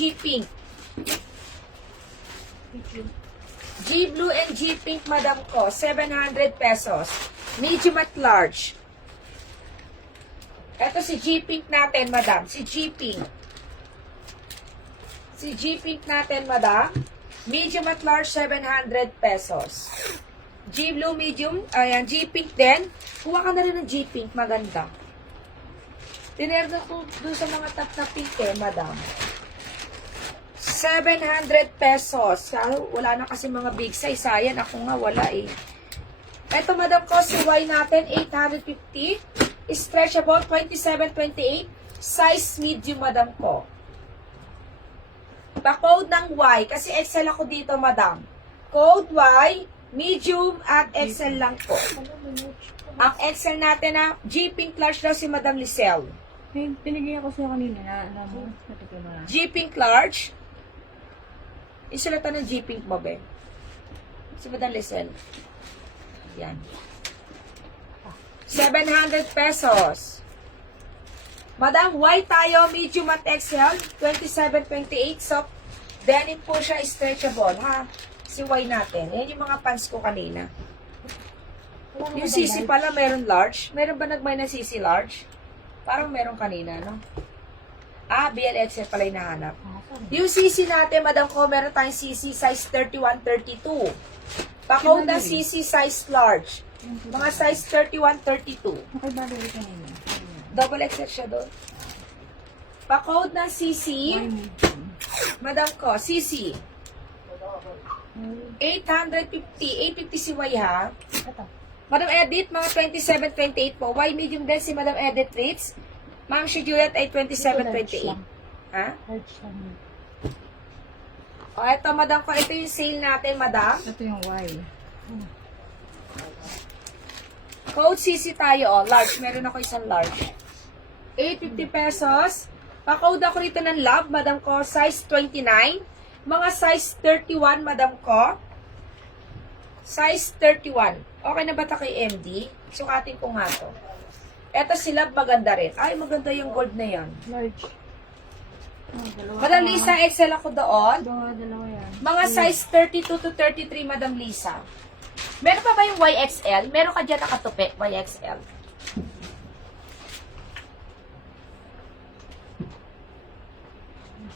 G-Pink. G-Blue and G-Pink, madam ko. 700 pesos. Medium at large. Ito si G-Pink natin, madam. Si G-Pink. Si G-Pink natin, madam. Medium at large, 700 pesos. G-Blue, medium. Ayan, G-Pink din. Kuha ka na rin ng G-Pink. Maganda. Tinerga ko dun sa mga top na pink eh, madam. 700 pesos. Wala na kasi mga big size. Ayan, ako nga wala eh. Ito, madam ko, si Y natin, 850. Stretchable, 27-28. Size medium, madam ko. Pa-code ng Y. Kasi XL ako dito, madam. Code Y, medium at XL lang po. Ang XL natin na G-Pink large daw si Madam Lisel. Hey, pinigyan ko sa'yo kanina na alam mo. G-Pink large. Isulatan ng G-Pink mo, be. Si Madam Lisel. Yan. 700 pesos. Madam, white tayo, medium at XL, 27-28. So, denim po siya, stretchable, ha? Si Y natin. Yan yung mga pants ko kanina. Yung CC pala, meron large. Meron ba nagmay na CC large? Parang meron kanina, no? Ah, BLXL pala yung nahanap. Yung CC natin, madam ko, meron tayong CC size 31-32. Pa-code na CC size large. Mga size 31-32. Nakibali kanina. Double XL siya doon. Pa-code na CC. Madam ko, CC. 850. 850 si Y, ha? Ito. Madam Edith, mga 27-28 po. Y medium din si Madam Edith Ritz. Ma'am si Juliet ay 27-28. Ha? Large lang. O, eto, madam ko. Ito yung sale natin, madam. Ito yung Y. Code CC tayo, oh. Large. Meron ako isang large. 850 pesos. Pa-code ako rito ng love, madam ko. Size 29. Mga size 31, madam ko. Size 31. Okay na ba ito kay MD? Sukatin ko nga to. Eto si love, maganda rin. Ay, maganda yung gold na yan. Large. Oh, dalawa. Madam Lisa, XL ako doon. Dalawa yan. Mga size 32 to 33, Madam Lisa. Meron pa ba yung YXL? Meron ka dyan nakatupi, YXL.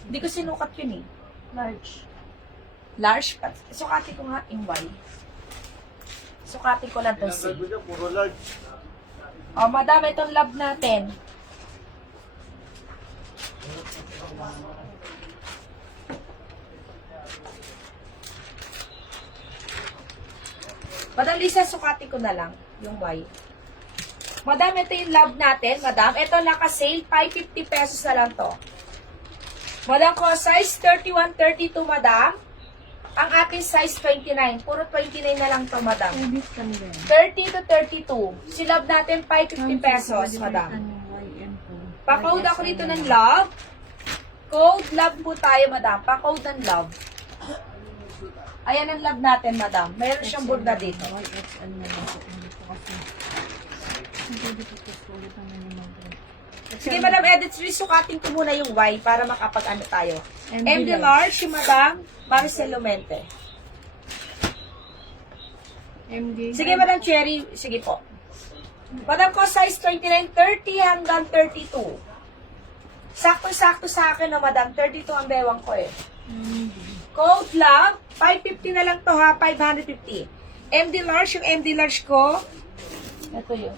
Hindi ko sinukat yun eh. Large. Large pa. Sukatin ko nga yung Y. Sukatin ko lang itong C. Puro large. O, madam, itong love natin. Madam Lisa, sukatin ko na lang yung Y. Madam, ito yung love natin. Madam, ito naka-sale. 550 pesos na lang to. Madam ko, size 31-32, madam. Ang aking size 29. Puro 29 na lang to, madam. Service kami din. 30 to 32. Si love natin, 550 pesos, madam. Pa-code ako dito ng love. Code love po tayo, madam. Pa-code ng love. Ayan ang love natin, madam. Mayroon siyang burda dito. YXL na lang. Dito kasi. Hindi dito ulit naman yung mga. Sige, madam Edith, sukatin ko muna yung Y para makapag-ano tayo. MD MD large, si madam Maricel Lumente. MD. Sige, madam Cherry. Sige po. Madam ko, size 29, 30 hanggang 32. Sakto-sakto sa akin, no, madam. 32 ang bewang ko eh. Code love, 550 na lang to ha, 550. MD large, yung MD large ko. Ito yun.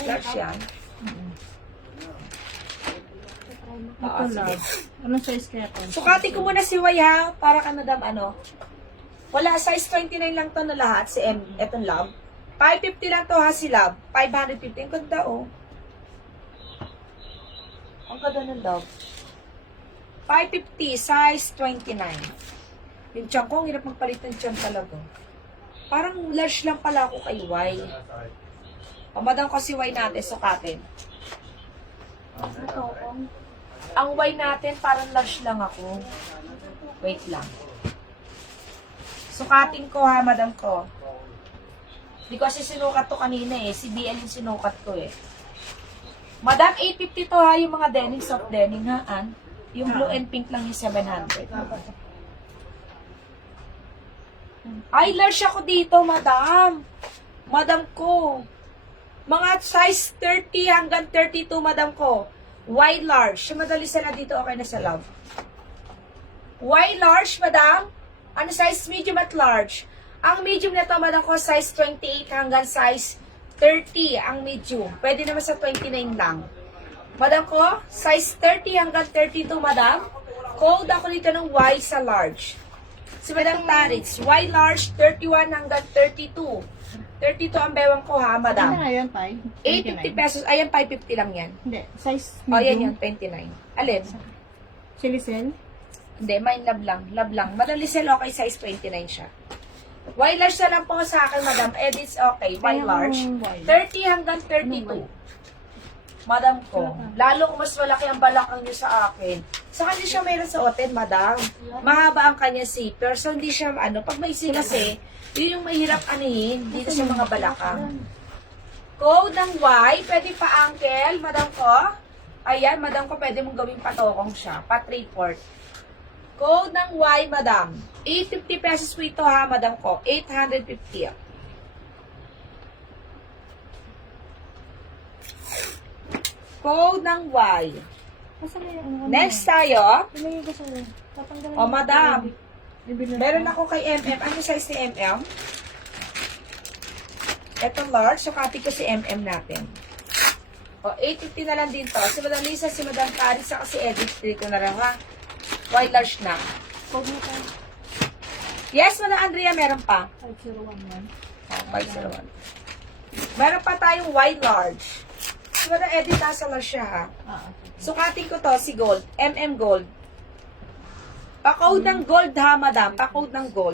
Large yan. Ito lang. Anong size kaya ito? Sukatin ko muna si Y ha, para ka madam ano. Wala, size 29 lang to na lahat, si M, etong love. 550 lang to ha, si love. 550, ang ganda oh. Ang ganda ng love. 550, size 29. Yung tiyan ko, ang hirap magpalit ng tiyan talaga. Parang large lang pala ako kay Y. Pamadang ko si Y natin, sukatin. Ito, ang Y natin, parang large lang ako. Wait lang. Sukatin ko ha, madam ko. Hindi ko kasi sinukat to kanina eh. Si BL yung sinukat ko eh. Madam, 850 to ha, yung mga denim, soft denim ha, Ann. Yung blue and pink lang yung 700. Ay, large ako dito, madam. Madam ko. Mga size 30 hanggang 32, madam ko. Y large. Siya madali sana dito, okay na sa love. Y large, madam. Ano size medium at large? Ang medium na to, madam ko, size 28 hanggang size 30 ang medium. Pwede naman sa 29 lang. Madam ko, size 30 hanggang 32, madam. Code ako dito ng Y sa large. Si Madam Tarix, Y large, 31 hanggang 32. 32 ang bewang ko ha, Ano madam. nga yan, Pai? 850 pesos. Ayan, 550 lang yan. Hindi, size O, yan medium. yan, 29. Alin? Silicel? Hindi, mine love lang. Love lang. Madam Lisel, okay, size 29 siya. Y large na lang po sa akin, madam. Edits, okay. Y large. 30 hanggang 32. Madam ko. Lalo kung mas malaki ang balakang nyo sa akin. Sa kanya siya meron sa oten, madam. Mahaba ang kanya zipper. So, hindi siya, pag may kasi, yun yung mahirap anihin dito sa mga balakang. Code ng Y, pwede pa uncle, madam ko. Ayan, madam ko, pwede mong gawing patokong siya. Pa-3/4. Code ng Y, madam. 850 pesos po ito ha, madam ko. 850. Code ng Y. Nasaan na yung ano? Next tayo. Ilagay ko sa tatanggalin. O, madam. Bibili na Meron ako kay MM. Ano size ni MM? Ito large. So, copy ko si MM natin. O, 850 na lang din to. Si Madam Lisa, si Madam Paris, saka si Edith. Dito na lang ha. Y large na. Code mo tayo. Yes, Madam Andrea, meron pa. 501 yan. O, 501. Meron pa tayong Y large. Si Madam Edith, nasa large siya ha. Okay. Sukatin ko to, si Gold. MM Gold. Pa-code ng gold ha, madam. Pa-code ng gold.